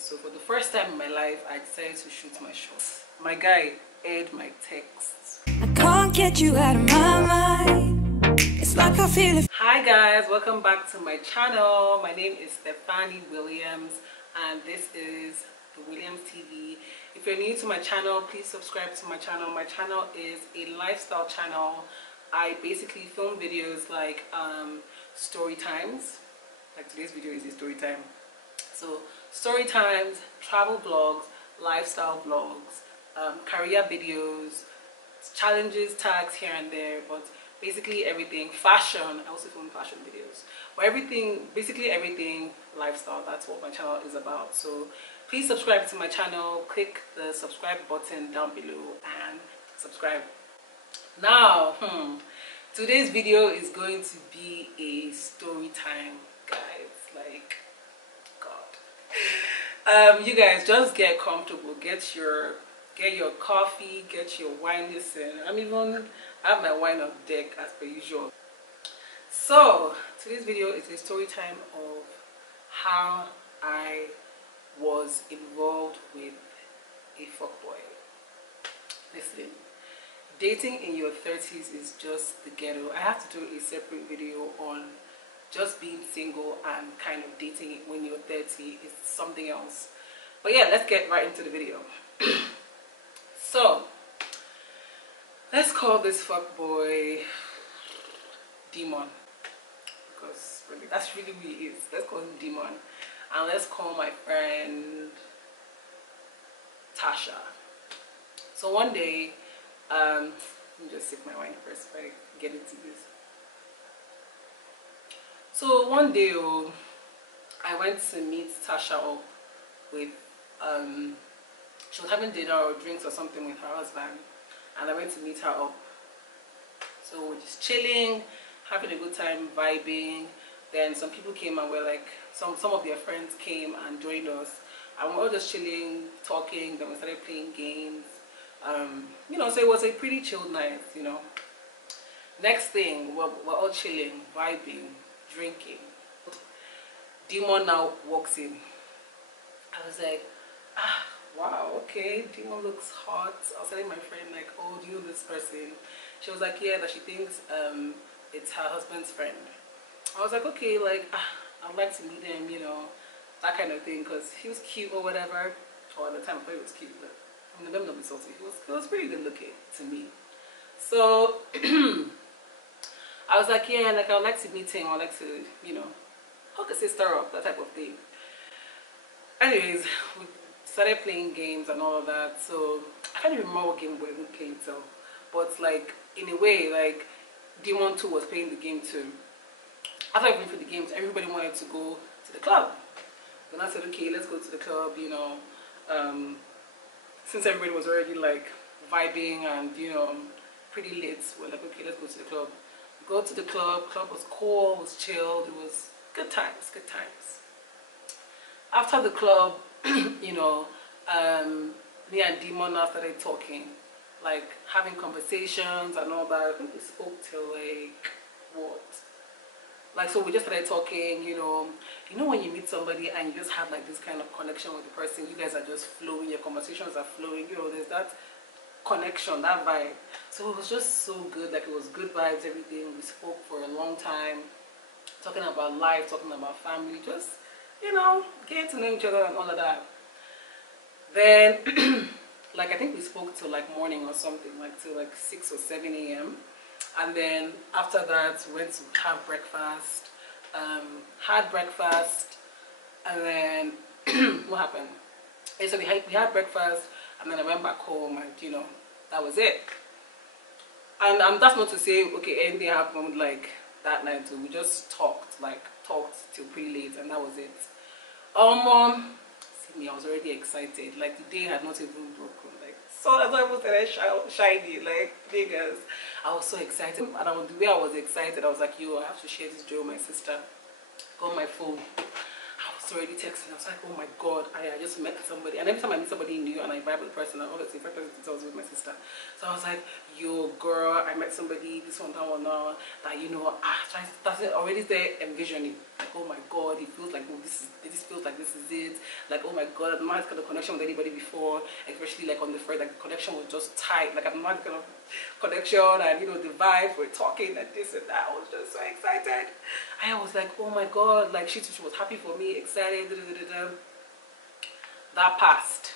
So for the first time in my life, I decided to shoot my shot. My guy aired my texts. I can't get you out of my mind. It's like I feel it. Hi guys, welcome back to my channel. My name is Stephanie Williams and this is the Williams TV. If you're new to my channel, please subscribe to my channel. My channel is a lifestyle channel. I basically film videos like story times. Like today's video is a story time. So story times, travel vlogs, lifestyle vlogs, career videos, challenges, tags here and there, but basically everything. Fashion, I also film fashion videos, but everything, basically everything lifestyle. That's what my channel is about. So please subscribe to my channel, click the subscribe button down below and subscribe. Now today's video is going to be a story time, guys. Like, God, you guys just get comfortable, get your coffee, get your wine. Listen, I have my wine on deck as per usual. So today's video is a story time of how I was involved with a fuckboy. Listen, dating in your 30s is just the ghetto. I have to do a separate video on just being single and kind of dating when you're 30. It's something else. But yeah, let's get right into the video. So let's call this fuckboy Demon, because really, that's really who he is. Let's call him Demon, and let's call my friend Tasha. So one day, let me just sip my wine first if I get into this. So one day, I went to meet Tasha up with, she was having dinner or drinks or something with her husband, and I went to meet her up. So we're just chilling, having a good time, vibing. Then some people came and were like, some of their friends came and joined us, and we're all just chilling, talking. Then we started playing games. You know, so it was a pretty chilled night, you know. Next thing, we're all chilling, vibing, drinking. Demon now walks in. I was like, wow, okay, Demon looks hot. I was telling my friend, like, oh, do you know this person? She was like, yeah, that she thinks it's her husband's friend. I was like, okay, like, I'd like to meet him, you know, that kind of thing, because he was cute or whatever. Or at the time I thought he was cute, but let me not be salty. He was pretty good looking to me. So I was like, yeah, like, I would like to meet him. I would like to, you know, hook a sister up, that type of thing. Anyways, we started playing games and all of that. So I can't even remember what game we were even playing till, but like, in a way, like, Demon 2 was playing the game too. After I finished with the games, everybody wanted to go to the club. Then I said, okay, let's go to the club, you know. Since everybody was already like vibing and, you know, pretty late, we're like, okay, let's go to the club. We go to the club. Club was cool, was chilled. It was good times, good times. After the club, you know, me and Demon now started talking, like having conversations and all that. I think we spoke till like what? Like, so we just started talking, you know when you meet somebody and you just have like this kind of connection with the person, you guys are just flowing, your conversations are flowing, you know, there's that connection, that vibe. So it was just so good, like it was good vibes, everything. We spoke for a long time, talking about life, talking about family, just, you know, getting to know each other and all of that. Then, like, I think we spoke till like morning or something, like till like 6 or 7 a.m. And then after that, we went to have breakfast, had breakfast, and then what happened? And so we had breakfast, and then I went back home, and, you know, that was it. And that's not to say, okay, anything happened like that night, so we just talked till pretty late, and that was it. See me, I was already excited, like the day had not even broken, like, so that's why I was shiny, like, niggas. I was so excited, and the way I was excited, I was like, yo, I have to share this joy with my sister. Got my phone. I was was already texting. I was like, oh my god, I just met somebody. And every time I meet somebody new and I vibe with the person, I always say, first person I was with my sister. So I was like, yo, girl, I met somebody, this one, that one, now, that, you know, that's it, already there envisioning. Like, oh my god, it feels like, oh, this feels like this is it. Like, oh my god, I've not had a connection with anybody before, especially like on the first, like the connection was just tight. Like, I've not had kind of connection, and you know, the vibes, we're talking and this and that. I was just so excited. I was like, oh my god, like she was happy for me, excited. That passed.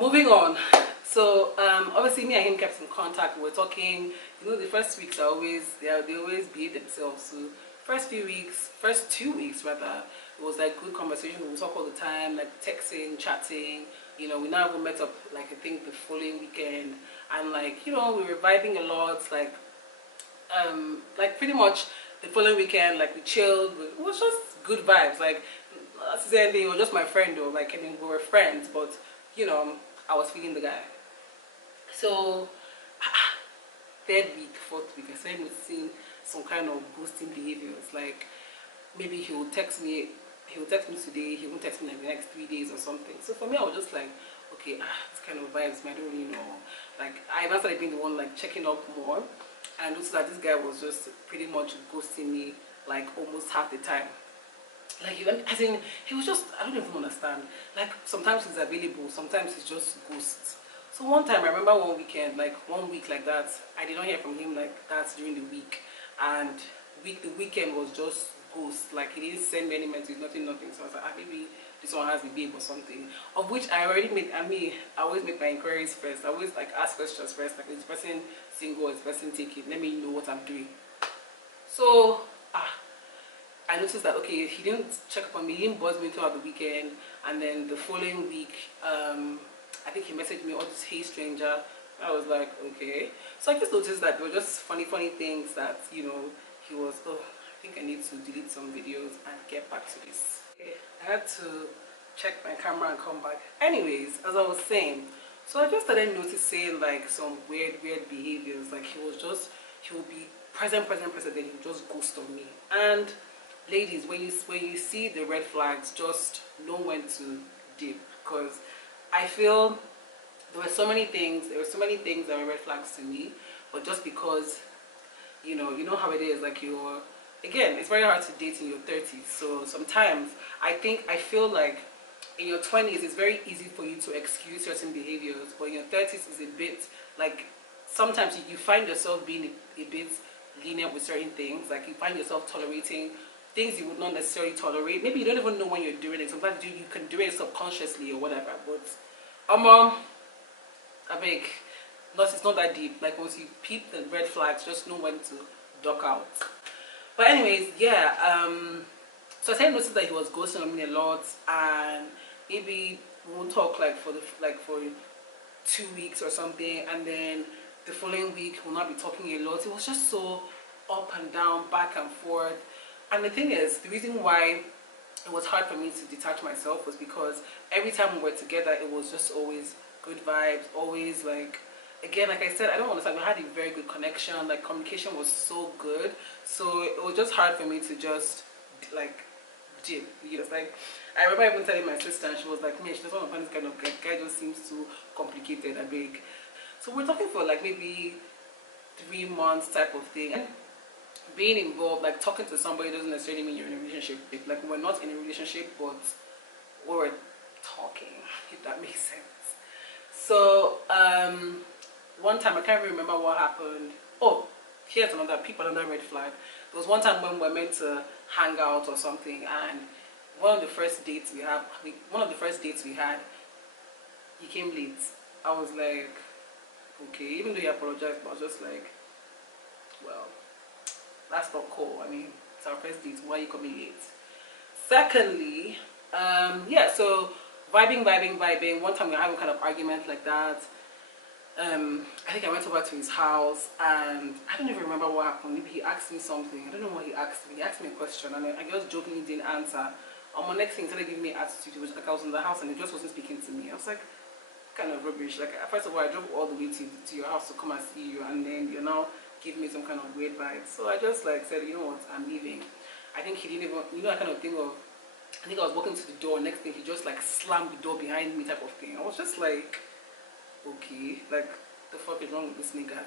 Moving on. So obviously me and him kept in contact. We were talking. You know, the first weeks are always they always behave themselves. So first 2 weeks rather, it was like good conversation. We would talk all the time, like texting, chatting. You know, we now even met up like I think the following weekend, and like, you know, we were vibing a lot. Like pretty much the following weekend, like we chilled. It was just good vibes. Like not to say anything, it was just my friend though. Like, I mean, we were friends, but you know, I was feeling the guy. So third week, fourth week, I started noticing some kind of ghosting behaviors. Like maybe he would text me today, he won't text me like the next 3 days or something. So for me, I was just like, okay, it's kind of vibes, I don't really know. Like I now started being the one like checking up more, and noticed that this guy was just pretty much ghosting me like almost half the time. Like, as in, he was just, I don't even understand. Like, sometimes he's available, sometimes he's just ghosts. So one time, I remember one weekend, like 1 week like that, I did not hear from him like that during the week. And the weekend was just ghost. Like, he didn't send me any messages, nothing. So I was like, maybe this one has a babe or something. Of which I already made, I always make my inquiries first. I always like ask questions first. Like, is this person single, is this person taken? Let me know what I'm doing. So, I noticed that, okay, he didn't check up on me, he didn't buzz me throughout the weekend, and then the following week, I think he messaged me, oh, this hey stranger. I was like, okay. So I just noticed that there were just funny things that, you know, he was, oh, I think I need to delete some videos and get back to this. Okay, I had to check my camera and come back. Anyways, as I was saying, so I just started noticing like some weird behaviors. Like he would be present, then he would just ghost on me. And ladies, when you see the red flags, just know when to dip, because I feel there were so many things that were red flags to me, but just because you know how it is, like again, it's very hard to date in your 30s. So sometimes I feel like in your 20s it's very easy for you to excuse certain behaviors, but in your 30s is a bit like sometimes you find yourself being a bit lenient with certain things. Like you find yourself tolerating things you would not necessarily tolerate. Maybe you don't even know when you're doing it. Sometimes you can do it subconsciously or whatever. But I beg, it's not that deep. Like once you peep the red flags, just know when to duck out. But anyways, yeah. So I started noticing that he was ghosting on me a lot, and maybe we won't talk like for 2 weeks or something, and then the following week we'll not be talking a lot. It was just so up and down, back and forth. And the thing is, the reason why it was hard for me to detach myself was because every time we were together, it was just always good vibes, always like, again, like I said, I don't understand, we had a very good connection, like communication was so good. So it was just hard for me to just like dip. Like I remember even telling my sister, and she was like, man, she doesn't want to find this kind of guy, just seems too complicated and big. So we're talking for like maybe 3 months type of thing. And being involved, like talking to somebody doesn't necessarily mean you're in a relationship. Like we're not in a relationship, but we're talking, if that makes sense. So one time, I can't really remember what happened. Oh, here's another red flag. There was one time when we were meant to hang out or something, and one of the first dates we had, he came late. I was like, okay, even though he apologized, but I was just like, well, that's not cool. I mean, it's our first date, why are you coming late? Secondly, yeah, so vibing. One time we were having kind of argument like that. I think I went over to his house, and I don't even remember what happened. Maybe he asked me something. I don't know what he asked me. He asked me a question, and I just jokingly didn't answer. My next thing, he started giving me attitude. It was like I was in the house and he just wasn't speaking to me. I was like, kind of rubbish. Like, first of all, I drove all the way to your house to come and see you, and then you're now giving me some kind of weird vibes. So I just like said, you know what, I'm leaving. I think he didn't even, that kind of thing of I think I was walking to the door. Next thing, he just like slammed the door behind me, type of thing. I was just like, okay, like the fuck is wrong with this nigga?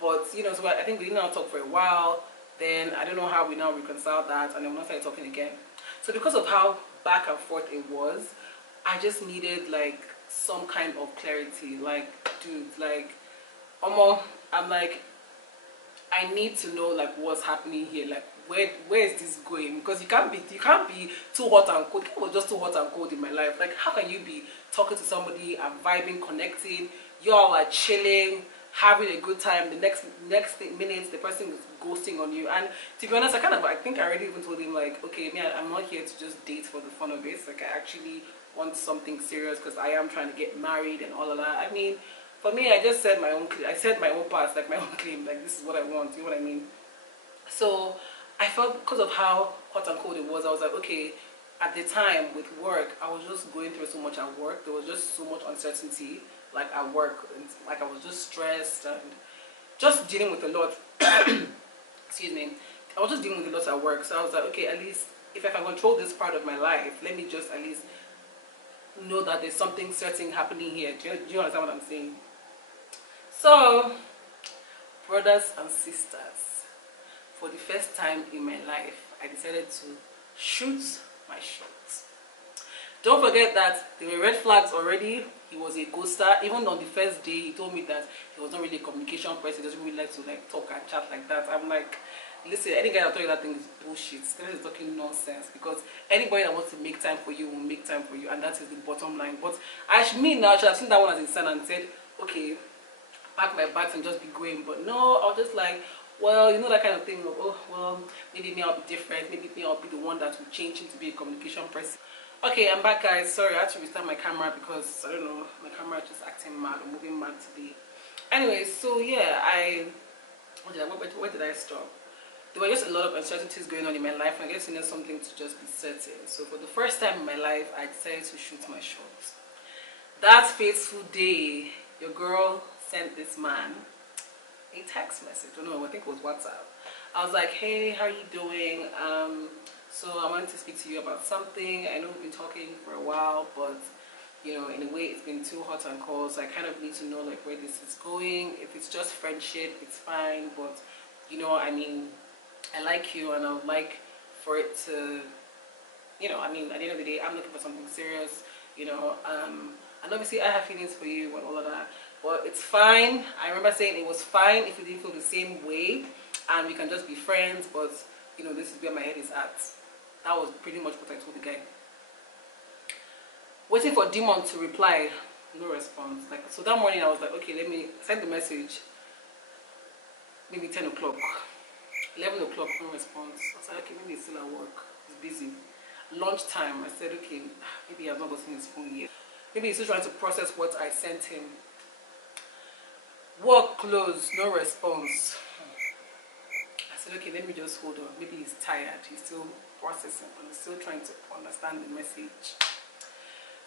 But you know, so I think we didn't now talk for a while. Then I don't know how we now reconciled that, and then we're not started talking again. So because of how back and forth it was, I just needed like some kind of clarity. Like, dude, like, I'm like, I need to know like what's happening here. Like, where is this going? Because you can't be too hot and cold. It was just too hot and cold in my life. Like, how can you be talking to somebody and vibing, connecting? You all are chilling, having a good time. The next minutes, the person is ghosting on you. And to be honest, I think I already even told him like, okay, me, I'm not here to just date for the fun of it. Like, I actually want something serious because I am trying to get married and all of that. I mean, for me, I just said my own. I said my own parts, like my own claim. Like, this is what I want. You know what I mean? So I felt because of how hot and cold it was, I was like, okay. At the time with work, I was just going through so much at work. There was just so much uncertainty, like at work, and like I was just stressed and just dealing with a lot. Excuse me. I was just dealing with a lot at work. So I was like, okay, at least if I can control this part of my life, let me just at least know that there's something certain happening here. Do you understand what I'm saying? So, brothers and sisters, for the first time in my life, I decided to shoot my shot. Don't forget that there were red flags already. He was a ghoster. Even on the first day, he told me that he was not really a communication person. He doesn't really like to like talk and chat like that. I'm like, listen, any guy that tells you that thing is bullshit. This is talking nonsense, because anybody that wants to make time for you will make time for you, and that is the bottom line. But I should have seen that one as a sign and said, okay, pack my bags and just be going. But no, I was just like, well, you know, that kind of thing of, oh, well, maybe me, I'll be different. Maybe me, I'll be the one that will change him to be a communication person. Okay, I'm back, guys. Sorry, I had to restart my camera because, I don't know, my camera is just acting mad or moving mad today. Anyway, so yeah, where did I stop? There were just a lot of uncertainties going on in my life, and I guess you need something to just be certain. So for the first time in my life, I decided to shoot my shot. That fateful day, your girl sent this man a text message. I don't know, I think it was WhatsApp. I was like, hey, how are you doing? So I wanted to speak to you about something. I know we've been talking for a while, but you know, in a way it's been too hot and cold, so I kind of need to know like where this is going. If it's just friendship, it's fine, but you know, I mean, I like you and I would like for it to, you know, I mean, at the end of the day, I'm looking for something serious, you know, and obviously I have feelings for you and all of that, but it's fine. I remember saying it was fine if we didn't feel the same way and we can just be friends, but you know, this is where my head is at. That was pretty much what I told the guy. Waiting for Demon to reply, no response. Like, so that morning I was like, okay, let me send the message. Maybe 10 o'clock, 11 o'clock, no response. I was like, okay, maybe he's still at work, he's busy. Lunchtime, I said, okay, maybe he has not gotten his phone yet. Maybe he's still trying to process what I sent him. Work closed, no response. I said, okay, let me just hold on. Maybe he's tired, he's still processing, and he's still trying to understand the message.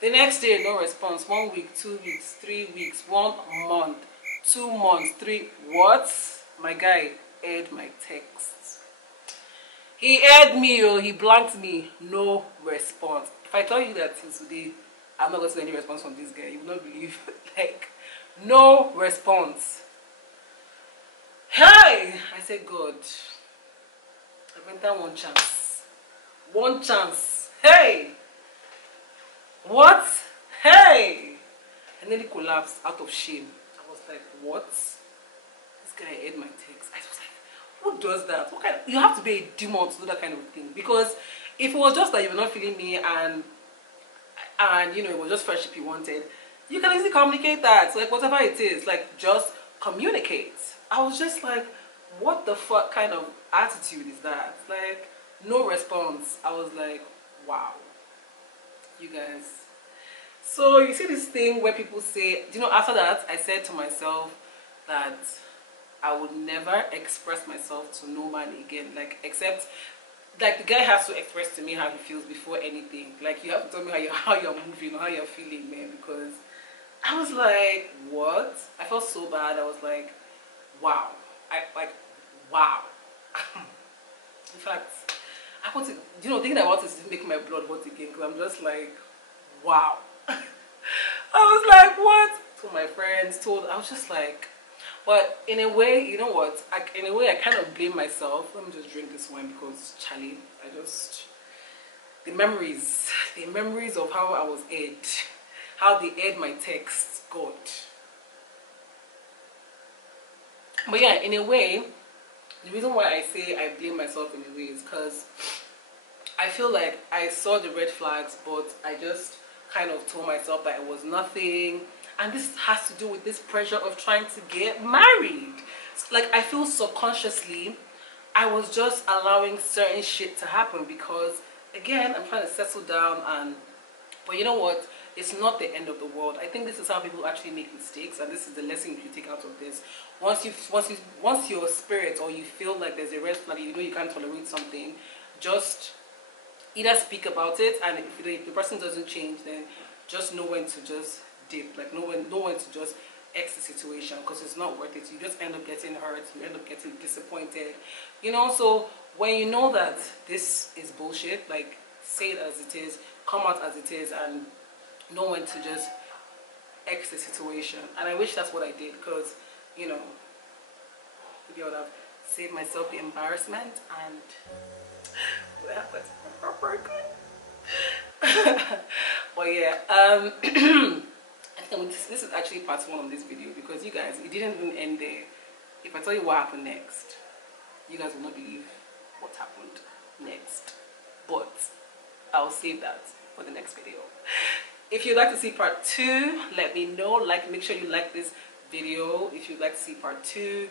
The next day, no response. 1 week, 2 weeks, 3 weeks, 1 month, 2 months, 3. What? My guy aired my texts. He aired me, oh, he blanked me. No response. If I tell you that since today, I'm not going to get any response from this guy, you will not believe. Like, no response. Hey! I said, God, I've entered one chance. One chance. Hey! What? Hey! And then he collapsed out of shame. I was like, what? This guy aired my text. I was like, who does that? What kind of, you have to be a demon to do that kind of thing. Because if it was just that you were not feeling me and you know, it was just friendship you wanted, you can easily communicate that. Like, whatever it is, like, just communicate. I was just like, what the fuck kind of attitude is that? Like, no response. I was like, wow. You guys. So you see this thing where people say, you know, after that I said to myself that I would never express myself to no man again, like, except like the guy has to express to me how he feels before anything. Like, you have to tell me how you're moving or how you're feeling, man, because I was like, what? I felt so bad. I was like, wow. Wow. In fact, I want to, you know, thinking about it is making my blood hot again, because I'm just like, wow. I was like, what? Told my friends, I was just like, but in a way, you know what? In a way, I kind of blame myself. Let me just drink this wine because, Charlie, the memories of how I was aired, how they aired my texts, God. But yeah, in a way, the reason why I say I blame myself in a way is because I feel like I saw the red flags, but I just kind of told myself that it was nothing. And this has to do with this pressure of trying to get married. Like, I feel subconsciously I was just allowing certain shit to happen because, again, I'm trying to settle down. But you know what? It's not the end of the world. I think this is how people actually make mistakes, and this is the lesson you take out of this. Once your spirit, or you feel like there's a red flag, you know you can't tolerate something, just either speak about it, and if the person doesn't change, then just know when to just dip, like know when to just exit the situation, because it's not worth it. You just end up getting hurt, you end up getting disappointed, you know. So when you know that this is bullshit, like, say it as it is, come out as it is, and know when to just exit the situation. And I wish that's what I did, because, you know, maybe I would have saved myself the embarrassment and that was good. But yeah, I think this is actually part 1 of this video, because you guys, it didn't even end there. If I tell you what happened next, you guys will not believe what happened next. But I'll save that for the next video. If you'd like to see part 2, let me know. Make sure you like this video. If you'd like to see part 2,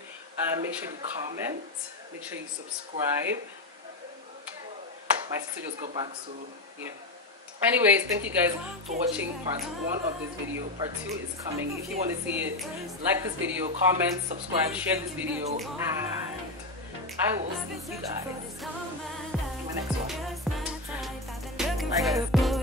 make sure you comment. Make sure you subscribe. My sister just got back, so yeah. Anyways, thank you guys for watching part 1 of this video. Part 2 is coming. If you want to see it, like this video, comment, subscribe, share this video, and I will see you guys in the next one. Bye guys.